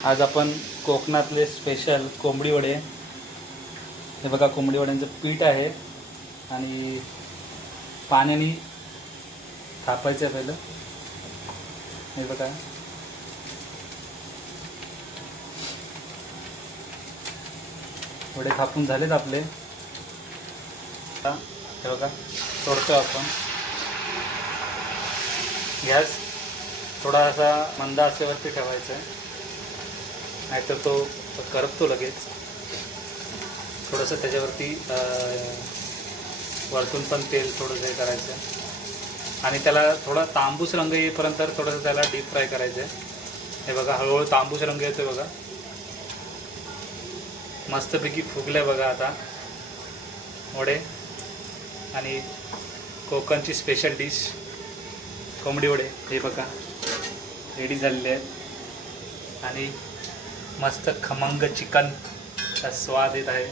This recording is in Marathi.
आज आपण कोकणातले स्पेशल कोंबडी वडे. हे बघा कोंबडी वड्यांचं पीठ आहे. आणि पाण्याने थापायचं आहे पहिलं. हे बघा. वडे थापून झालेत आपले. हे बघा तोडतो आपण. गॅस थोडासा मंद असेवरती ठेवायचा आहे. नाहीतर तो करपतो लगेच. थोडंसं त्याच्यावरती वरतून पण तेल थोडंसं हे करायचं. आणि त्याला थोडा तांबूस रंग येईपर्यंत थोडंसं त्याला डीप फ्राय करायचं आहे हे बघा हळूहळू तांबूस रंग येतोय बघा. मस्तपैकी फुगलं बघा आता. वडे. आणि कोकणची स्पेशल डिश कोंबडी वडे. हे बघा. रेडी झालेले आहेत. आणि मस्त खमंग चिकन चा स्वाद येत आहे.